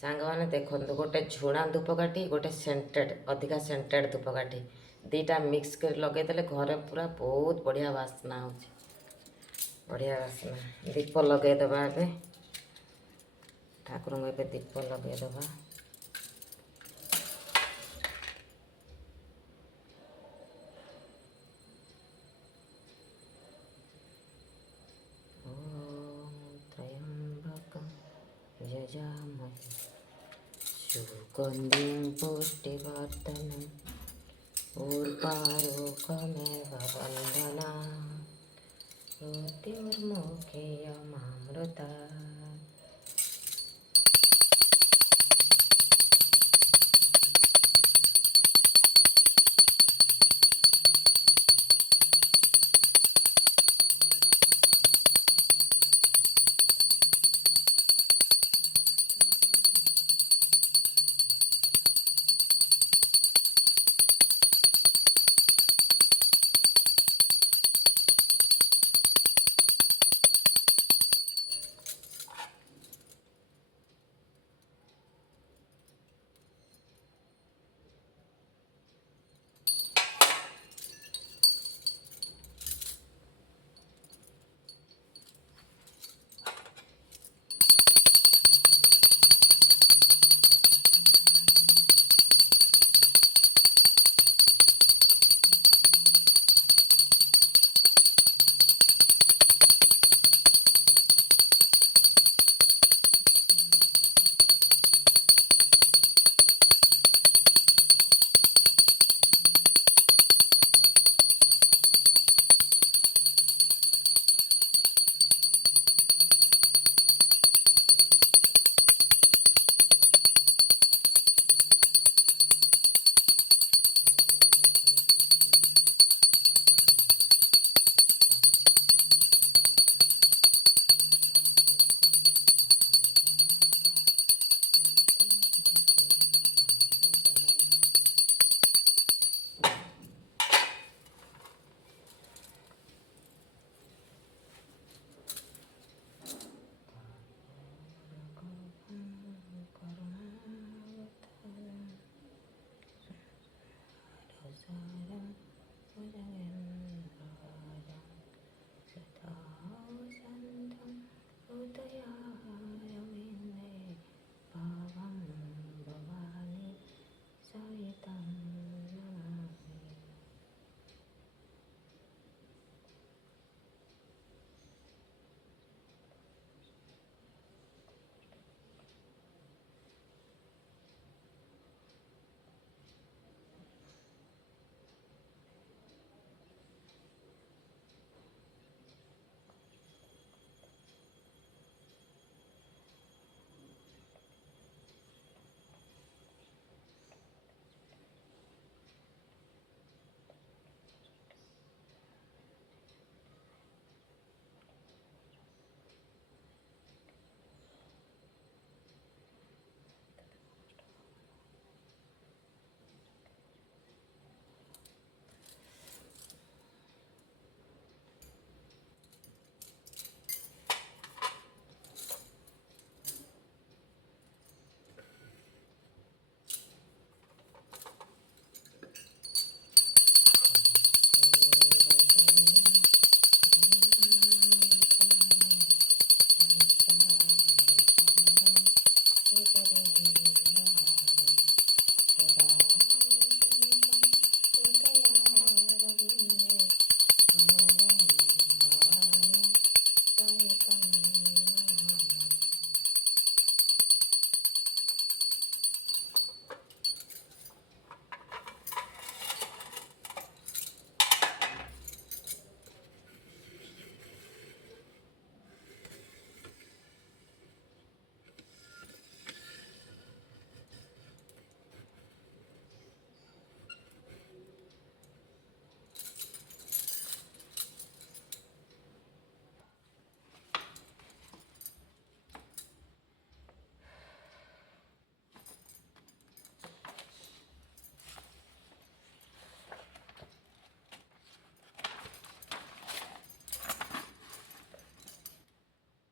ସାଙ୍ଗମାନେ ଦେଖନ୍ତୁ, ଗୋଟେ ଝୁଣା ଧୂପକାଠି, ଗୋଟେ ସେଣ୍ଟେଡ଼, ଅଧିକା ସେଣ୍ଟେଡ଼ ଧୂପକାଠି, ଦୁଇଟା ମିକ୍ସ କରି ଲଗେଇଦେଲେ ଘରେ ପୁରା ବହୁତ ବଢ଼ିଆ ବାସ୍ନା ହେଉଛି। ବଢ଼ିଆ ବାସ୍ନା। ଦୀପ ଲଗେଇଦେବା ଏବେ, ଠାକୁରଙ୍କୁ ଏବେ ଦୀପ ଲଗେଇଦେବା। यजामहे सुगन्धिं पुष्टिवर्धनम् उर्वारुकमेव बन्धनात् मृत्युर्मुखेयमामृतात्।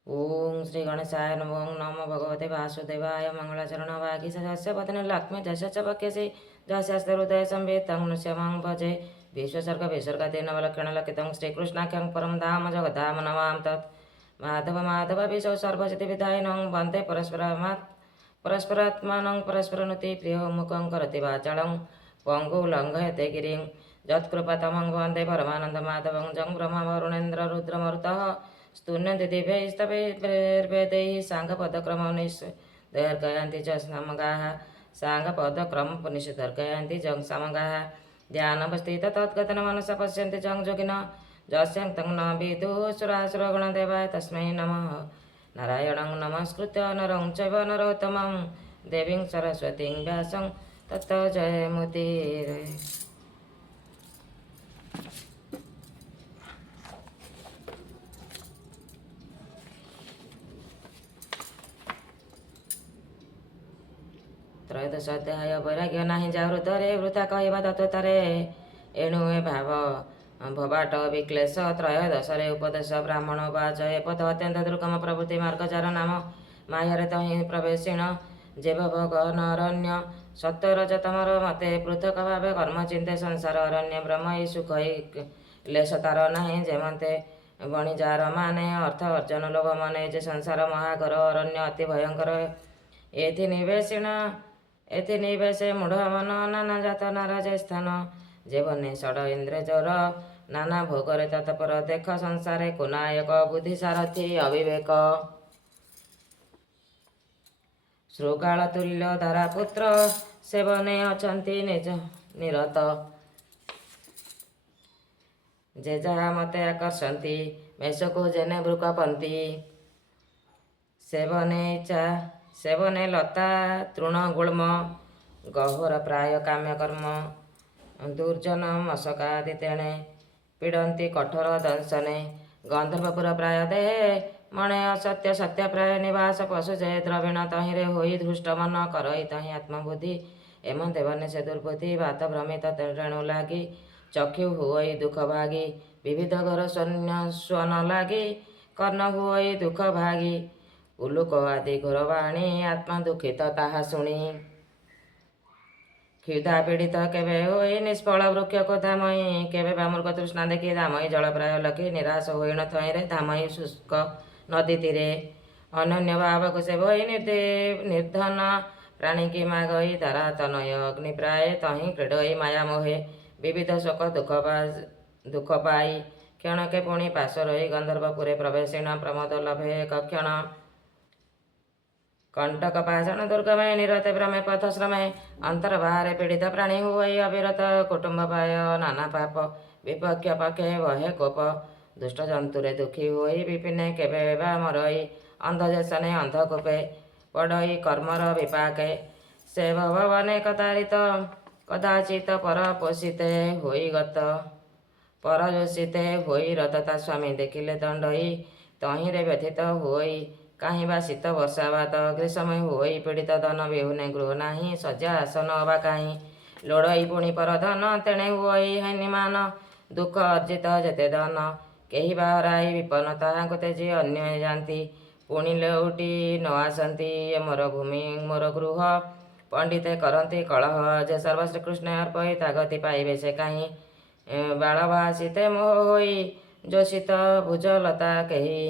ओम ଶ୍ରୀ ଗଣେଶାୟ ନମୋ ନମୋ ଭଗବତେ ବାସୁଦେବାୟ ମଙ୍ଗଳାଚରଣ ବାଗୀଶ ପତ୍ନୀ ଲକ୍ଷ୍ମୀ ଯଶ च वक्यसे ଯସ୍ୟାସ୍ତେ ହୃଦୟ ସମ୍ବିତ तं ନୃସିଂହଂ ଭଜେ ବିଶ୍ୱସର୍ଗ ବିସର୍ଗାଦି ନବଲକ୍ଷଣ ଲକ୍ଷିतं ଶ୍ରୀକୃଷ୍ଣାଖ୍ୟଂ ପରମ ଧାମ ଜଗଦ୍ଧାମ ନମାମ ତତ୍ ମାଧବ ମାଧବ ବିଶौ ସର୍ବସିଦ୍ଧି ବିଧାୟିନଂ ବନ୍ଦେ ପରସ୍ପରାତ୍ମାनं ପରସ୍ପରନୁତି ପ୍ରିୟ ମୁଖଂ କରତି ବାଚାଳଂ ପଙ୍ଗୁ ଲଙ୍ଘୟତେ ଗିରିଂ ଯତ୍କୃପାତମଂ ବନ୍ଦେ ପରମାନନ୍ଦ ମାଧବଂ ଜଂ ବ୍ରହ୍ମ ବରୁଣେନ୍ଦ୍ର ରୁଦ୍ରମରୁତଃ स्तुन्यन्ति दिव्यैस्तवैर्वेदैः साङ्गपदक्रमनिषदर्गयन्ति च समगाः साङ्गपदक्रमनिषदर्गयन्ति च समगाः ध्यानवस्थित तद्गतनमनसा पश्यन्ति च योगिनः यस्यां तं न विदुः सुरासुरगणदेवाय तस्मै नमः नारायणं नमस्कृत्य नरं चैव नरोत्तमं देवीं सरस्वतीं व्यासं ततो जयमुदीरये। त्रयोदश अध्याय वैराग्य ନାହିଁ ଜାଗୃତରେ ବୃଥା କହିବା ତତ୍ତ୍ୱରେ ଏଣୁ ଏ ଭାବ ଭବାଟ ବିକ୍ଲେଶ। ତ୍ରୟୋଦଶରେ ଉପଦେଶ ବ୍ରାହ୍ମଣ ବାଚ ଏ ପଥ ଅତ୍ୟନ୍ତ ଦୁର୍ଗମ ପ୍ରବୃତ୍ତି ମାର୍ଗଚାର ନାମ ମାୟାରେ ତହିଁ ପ୍ରବେଶିଣ ଯେବ ଭଗନରଣ୍ୟ ସତ୍ୱରଜ ତମର ମତେ ପୃଥକ ଭାବେ କର୍ମ ଚିନ୍ତେ ସଂସାର ଅରଣ୍ୟ ବ୍ରହ୍ମ ଇ ସୁଖ ଇ କ୍ଲେଶ ତାର ନାହିଁ ଯେମନ୍ତେ ବଣିଜାର ମାନେ ଅର୍ଥ ଅର୍ଜନ ଲୋଭ ମନେ ଯେ ସଂସାର ମହାଘର ଅରଣ୍ୟ ଅତି ଭୟଙ୍କର ଏଥି ନିବେଶେ ମୂଢ଼ ମନ ନାନା ଜାତ ନାରାଜ ସ୍ଥାନ ଜୀବନେ ଷଡ଼ ଇନ୍ଦ୍ରେ ଜୋର ନାନା ଭୋଗରେ ତତ୍ପର ଦେଖ ସଂସାରେ କୁନାୟକ ବୁଦ୍ଧି ସାରଥି ଅବିବେକ ଶୃଗାଳ ତୁଲ୍ୟ ଧାରା ପୁତ୍ର ସେବନେ ଅଛନ୍ତି ନିଜ ନିରତ ଯେ ଯାହା ମତେ ଆକର୍ଷନ୍ତି ମେଷକୁ ଜେନେ ବୃକପନ୍ତି ସେବନେ ଲତା ତୃଣ ଗୁଳ୍ମ ଗହ୍ୱର ପ୍ରାୟ କାମ୍ୟକର୍ମ ଦୁର୍ଜନ ମଶକାଦି ତେଣେ ପୀଡ଼ନ୍ତି କଠୋର ଦଂଶନେ ଗନ୍ଧର୍ବପୁର ପ୍ରାୟ ଦେହେ ମଣେ ଅସତ୍ୟ ସତ୍ୟ ପ୍ରାୟ ନିବାସ ପଶୁ ଯେ ଦ୍ରବିଣ ତହିଁରେ ହୋଇ ଧୃଷ୍ଟ ମନ କରଇ ତହିଁ ଆତ୍ମବୁଦ୍ଧି ଏମନ୍ତେ ବନେ ସେ ଦୁର୍ବୁଦ୍ଧି ବାତ ଭ୍ରମିତ ରେଣୁ ଲାଗି ଚକ୍ଷୁ ହୁଅଇ ଦୁଃଖ ଭାଗି ବିବିଧ ଘର ସ୍ୱନ ଲାଗି କର୍ଣ୍ଣ ହୁଅଇ ଦୁଃଖ ଭାଗି ଉଲୁକ ଆଦି ଘୋର ବାଣୀ ଆତ୍ମା ଦୁଃଖିତ ତାହା ଶୁଣି କ୍ଷୁଧା ପୀଡ଼ିତ କେବେ ହୋଇ ନିଷ୍ଫଳ ବୃକ୍ଷକୁ ଧାମଇ କେବେ ବା ମୃଗ ତୃଷ୍ଣା ଦେଖି ଧାମଇ ଜଳ ପ୍ରାୟ ଲଖି ନିରାଶ ହୋଇଣ ଥଇଁରେ ଧାମଇ ଶୁଷ୍କ ନଦୀ ତୀରେ ଅନନ୍ୟ ଭାବକୁ ସେ ବହି ନିର୍ଧନ ପ୍ରାଣୀକି ମାଗଇ ତାରା ତନୟ ଅଗ୍ନି ପ୍ରାୟ ତହିଁ କ୍ରୀଡ଼ଇ ମାୟା ମୋହେ ବିବିଧ ଶୋକ ଦୁଃଖ ପାଇ କ୍ଷଣକେ ପୁଣି ପାଶ ରହି ଗନ୍ଧର୍ବପୁରେ ପ୍ରବେଶିଣ ପ୍ରମୋଦ ଲଭେ ଏକ କ୍ଷଣ କଣ୍ଟକ ପାଷାଣ ଦୁର୍ଗମେ ନିରତେ ଭ୍ରମେ ପଥ ଶ୍ରମେ ଅନ୍ତର ବାହାରେ ପୀଡ଼ିତ ପ୍ରାଣୀ ହୁଅଇ ଅବିରତ କୁଟୁମ୍ବ ପାୟ ନାନା ପାପ ବିପକ୍ଷ ପକ୍ଷେ ବହେ କୋପ ଦୁଷ୍ଟ ଜନ୍ତୁରେ ଦୁଃଖୀ ହୋଇ ବିପିନେ କେବେ ବା ମରଇ ଅନ୍ଧ ଯେସନେ ଅନ୍ଧ କୋପେ ପଡ଼ଇ କର୍ମର ବିପାକେ ସେ ଭବନେ କତାରିତ କଦାଚିତ ପର ପୋଷିତେ ହୋଇଗତ ପରଯୋଷିତେ ହୋଇ ରତ ତା ସ୍ୱାମୀ ଦେଖିଲେ ଦଣ୍ଡଇ ତହିଁରେ ବ୍ୟଥିତ ହୋଇ କାହିଁ ବା ଶୀତ ବର୍ଷା ବାତ ଗ୍ରୀଷ୍ମ ହୋଇ ପୀଡ଼ିତ ଧନ ବିହୁନେ ଗୃହ ନାହିଁ ଶଯ୍ୟା ଆସନ ଅବା କାହିଁ ଲୋଡ଼ଇ ପୁଣି ପର ଧନ ତେଣେ ହୁଅଇ ହାନିମାନ ଦୁଃଖ ଅର୍ଜିତ ଯେତେ ଧନ କେହି ବା ହରାଇ ବିପନ୍ନ ତାହାଙ୍କୁ ତେଜି ଅନ୍ୟ ଯାଆନ୍ତି ପୁଣି ଲେଉଟି ନ ଆସନ୍ତି ମୋର ଭୂମି ମୋର ଗୃହ ପଣ୍ଡିତେ କରନ୍ତି କଳହ ଯେ ସର୍ବ ଶ୍ରୀକୃଷ୍ଣ ଅର୍ପଇ ତା ଗତି ପାଇବେ ସେ କାହିଁ ବାଳ ଭାସିତେ ମୋହ ହୋଇ ଯୋଷିତ ଭୁଜଲତା କେହି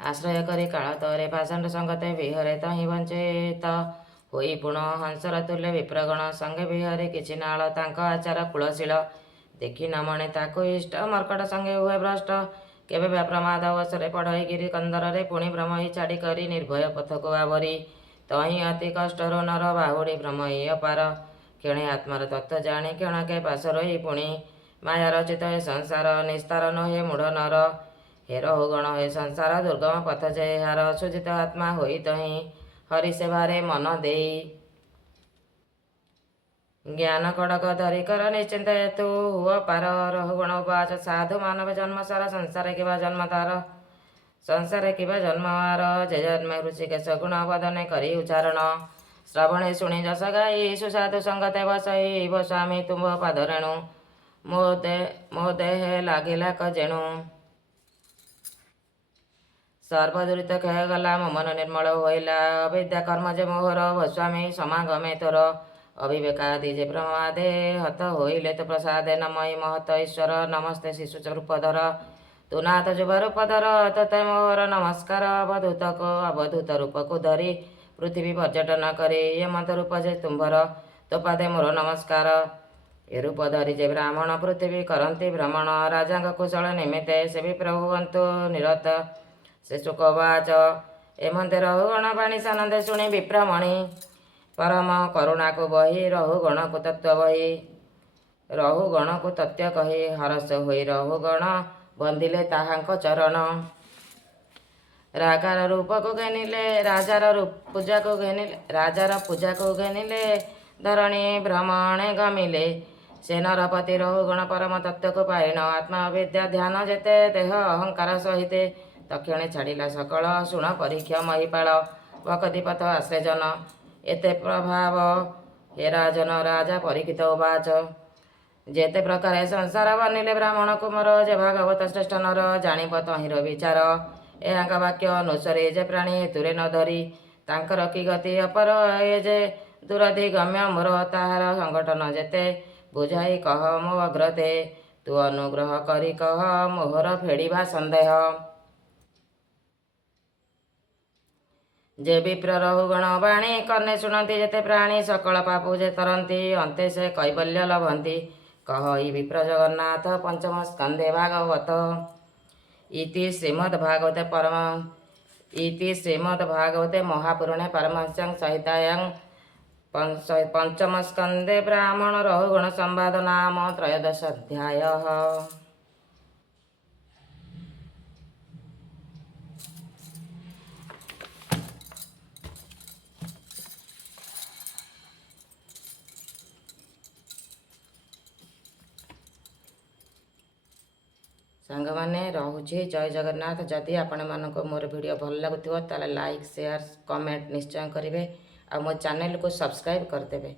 ଆଶ୍ରୟ କରି କାଳ ତରେ ପାଷାଣ୍ଡ ସଙ୍ଗତେ ବିହରେ ତହିଁ ବଞ୍ଚିତ ହୋଇ ପୁଣ ହଂସର ତୁଲ୍ୟ ବିପ୍ରଗଣ ସଙ୍ଗେ ବିହରେ କିଛି ନାଳ ତାଙ୍କ ଆଚାର କୁଳଶୀଳ ଦେଖି ନ ମଣେ ତାକୁ ଇଷ୍ଟ ମର୍କଟ ସଙ୍ଗେ ହୁଏ ଭ୍ରଷ୍ଟ କେବେ ବା ପ୍ରମାଦ ଅବସରେ ପଢ଼ଇ ଗିରି କନ୍ଦରରେ ପୁଣି ଭ୍ରମଇ ଛାଡ଼ି କରି ନିର୍ଭୟ ପଥକୁ ଆବରି ତହିଁ ଅତି କଷ୍ଟରୁ ନର ବାହୁଡ଼ି ଭ୍ରମଇ ଅପାର କ୍ଷଣେ ଆତ୍ମାର ତତ୍ତ୍ୱ ଜାଣି କ୍ଷଣକେ ପାଶ ରହି ପୁଣି ମାୟା ରଚିତ ଏ ସଂସାର ନିସ୍ତାର ନୁହେଁ ମୂଢ଼ ନର ହେର ଗଣ ହେ ସଂସାର ଦୁର୍ଗମ ପଥ ଯେ ଏହାର ସୁଜିତ ଆତ୍ମା ହୋଇ ତହିଁ ହରି ସେବାରେ ମନ ଦେଇ ଜ୍ଞାନ କଡ଼କ ଧରି କର ନିଶ୍ଚିନ୍ତ ହେତୁ ହୁଅ ପାର ରହୁଗଣ ଉପାଚ ସାଧୁ ମାନବ ଜନ୍ମ ସାର ସଂସାରେ କିବା ଜନ୍ମ ତାର ସଂସାରେ କିବା ଜନ୍ମହାର ଯେ ଜନ୍ମେ ଋଷିକେଶ ଗୁଣ ବଦନେ କରି ଉଚ୍ଚାରଣ ଶ୍ରବଣେ ଶୁଣି ଯଶ ଗାଇ ସୁସାଧୁ ସଙ୍ଗତେ ବସଇ ମୋ ସ୍ୱାମୀ ତୁମ୍ଭ ପାଦ ରେଣୁ ମୋ ଦେହେ ଲାଗିଲା କ ଯେଣୁ ସର୍ବଦୁରିତ କ୍ଷୟ ଗଲା ମୋ ମନ ନିର୍ମଳ ହୋଇଲା। ଅବିଦ୍ୟା କର୍ମ ଯେ ମୋହର ଭସ୍ୱାମୀ ସମାଗମେ ତୋର। ଅବିବେକାଦି ଯେ ପ୍ରମାଦେ ହତ ହୋଇଲେ ତୋ ପ୍ରସାଦେ। ନମଇ ମହତ ଈଶ୍ୱର ନମସ୍ତେ ଶିଶୁ ରୂପଧର। ତୁ ନାଥ ଯୁବ ରୂପଧର ତତେ ମୋହର ନମସ୍କାର। ଅବଧୂତ ରୂପକୁ ଧରି ପୃଥିବୀ ପର୍ଯ୍ୟଟନ କରି ହେମନ୍ତ ରୂପ ଯେ ତୁମ୍ଭର। ତୋ ପାଦେ ମୋର ନମସ୍କାର। ଏ ରୂପ ଧରି ଯେ ବ୍ରାହ୍ମଣ ପୃଥିବୀ କରନ୍ତି ଭ୍ରମଣ। ରାଜାଙ୍କ କୁଶଳ ନିମିତ୍ତେ ସେ ବିପ୍ର ହୁଅନ୍ତୁ ନିରତ। ସେ ଶୋକବାଚ ଏ ମନ୍ତେ ରହୁଗଣ ବାଣୀ ସାନନ୍ଦେ ଶୁଣି ବିପ୍ରମଣି। ପରମ କରୁଣାକୁ ବହି ରହୁଗଣକୁ ତତ୍ତ୍ୱ ବହି। ରହୁଗଣକୁ ତତ୍ତ୍ୱ କହି ହରଷ ହୋଇ ରହୁଗଣ ବନ୍ଦିଲେ ତାହାଙ୍କ ଚରଣ। ରାଜାର ରୂପକୁ ଘେନିଲେ ରାଜାର ପୂଜାକୁ ଘେନିଲେ ଧରଣୀ ଭ୍ରମଣେ ଗମିଲେ। ସେ ନରପତି ରହୁଗଣ ପରମ ତତ୍ତ୍ୱକୁ ପାଇଣ। ଆତ୍ମବିଦ୍ୟା ଧ୍ୟାନ ଯେତେ ଦେହ ଅହଙ୍କାର ସହିତେ। ତକ୍ଷଣେ ଛାଡ଼ିଲା ସକଳ ଶୁଣ ପରୀକ୍ଷ ମହିପାଳ। ଭକତି ପଥ ଆଶ୍ରୟଜନ ଏତେ ପ୍ରଭାବ ହେ ରାଜନ ରାଜା ପରୀକ୍ଷିତ ଉବାଚ। ଯେତେ ପ୍ରକାରେ ସଂସାର ବନିଲେ ବ୍ରାହ୍ମଣ କୁମର। ଯେ ଭାଗବତ ଶ୍ରେଷ୍ଠ ନର ଜାଣିବ ତହିଁର ବିଚାର। ଏହାଙ୍କ ବାକ୍ୟ ଅନୁସରେ ଯେ ପ୍ରାଣୀ ହେତୁରେ ନ ଧରି। ତାଙ୍କର କି ଗତି ଅପର ଏ ଯେ ଦୁରଧିଗମ୍ୟ ମୋର। ତାହାର ସଂଗଠନ ଯେତେ ବୁଝାଇ କହ ମୋ ଅଗ୍ରତେ। ତୁ ଅନୁଗ୍ରହ କରି କହ ମୋହର ଫେଡ଼ିବା ସନ୍ଦେହ। ଯେ ବିପ୍ର ରହୁଗଣ ବାଣୀ କର୍ଣ୍ଣେ ଶୁଣନ୍ତି ଯେତେ ପ୍ରାଣୀ। ସକଳ ପାପୁ ଯେ ତରନ୍ତି ଅନ୍ତେ ସେ କୈବଲ୍ୟ ଲଭନ୍ତି। କହ ଇ ବିପ୍ର ଜଗନ୍ନାଥ ପଞ୍ଚମ ସ୍କନ୍ଧେ ଭାଗବତ। ଇତି ଶ୍ରୀମଦ୍ଭାଗବତେ ମହାପୁରାଣେ ପାରମହଂସ୍ୟାଂ ସଂହିତାୟାଂ ପଞ୍ଚମ ସ୍କନ୍ଧେ ବ୍ରାହ୍ମଣ ରହୁଗଣ ସମ୍ବାଦ ନାମ ତ୍ରୟୋଦଶ ଅଧ୍ୟାୟଃ। ସାଙ୍ଗମାନେ ରହୁଛି ଜୟ ଜଗନ୍ନାଥ। ଯଦି ଆପଣମାନଙ୍କୁ ମୋର ଭିଡ଼ିଓ ଭଲ ଲାଗୁଥିବ ତାହେଲେ ଲାଇକ୍ ସେୟାର କମେଣ୍ଟ ନିଶ୍ଚୟ କରିବେ ଆଉ ମୋ ଚ୍ୟାନେଲକୁ ସବସ୍କ୍ରାଇବ୍ କରିଦେବେ।